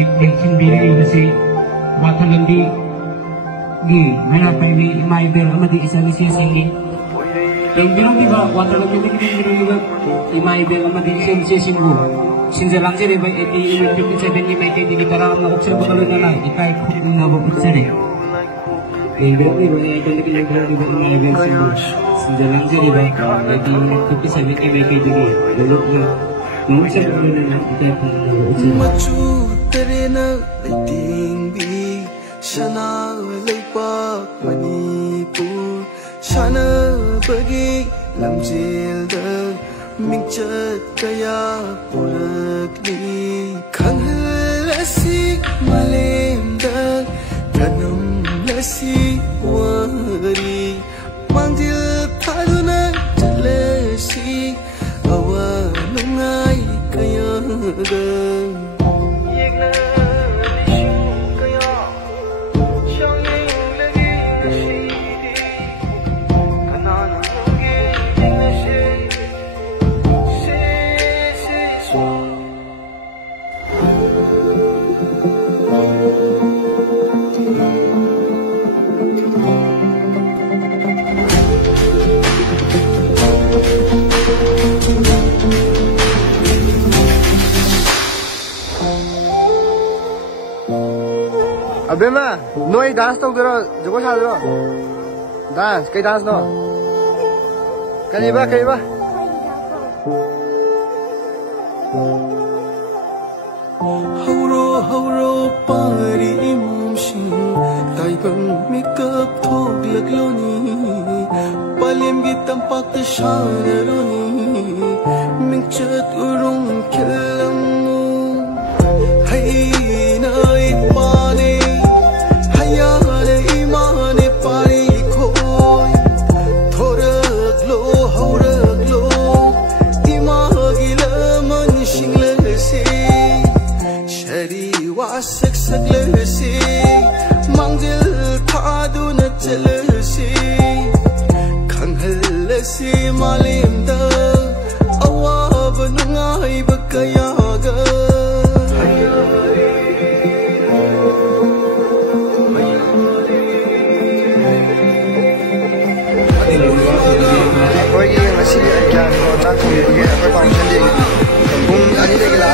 Detection bilik kasi watalan di hanapay ni Imayber amadi isa ni siya singi. Yung bilang di ba watalan yung bilang Imayber amadi isa ni siya singo. Sinjalang siya diba iti 57 ni may hindi karang na-observe ko na lang itay kung na babot siya rin. Yung bilang di ba ito hindi kinagkaroon di ba Imayber singo. Sinjalang siya diba iti 57 ni may hindi dalot na. Nung-observe ko na lang itay kung na babot siya. Terena tinggi Shana Leipak Manipur Shana bagi lamjil da mingchat kaya purakli Kanghal lasi malim da ganam lasi wari Mangjil paduna jalasi awa nungai kaya da Abema, noi dance to duro, jogo sa duro. Dance, kay dance no. Kaniba. Hauro pari imshi, taibang makeup thog lagloni, palim gitam pakta shanaroni, mingchat urong kilamu, hay nai pani. Saglasi mangjil thaduna chalasi khanghallasi malimda awab nungai bakayaga Koi masi ajan ko ta ko ye ko pa un chandi bung ani de gila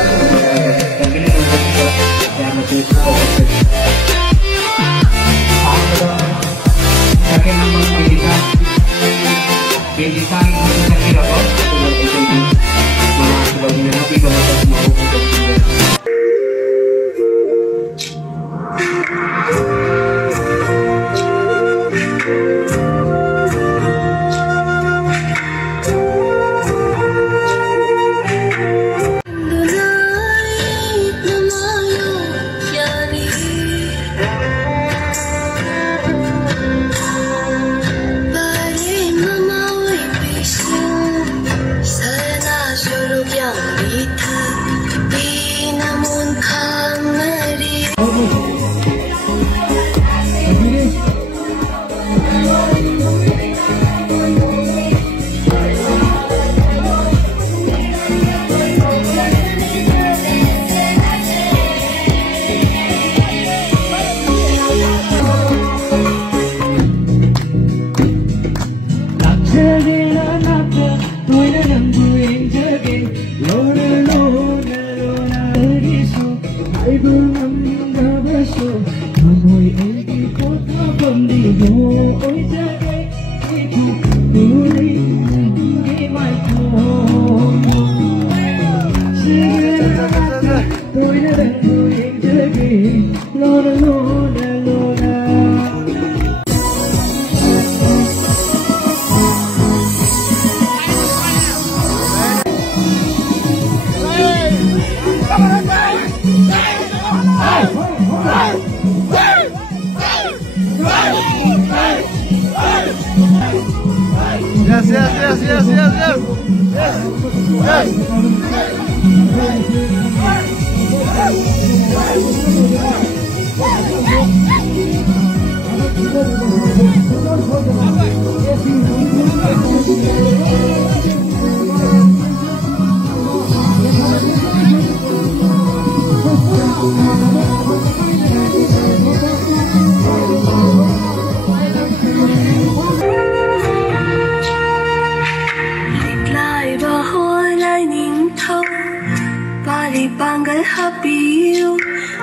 Panggal hapiu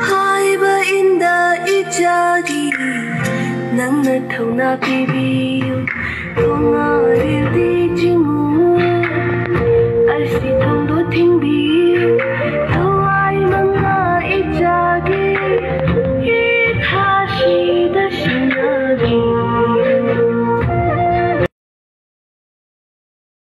hai ba inda ijadi nang na thau na pibiu thong a ri ti jingu ai si thong do thing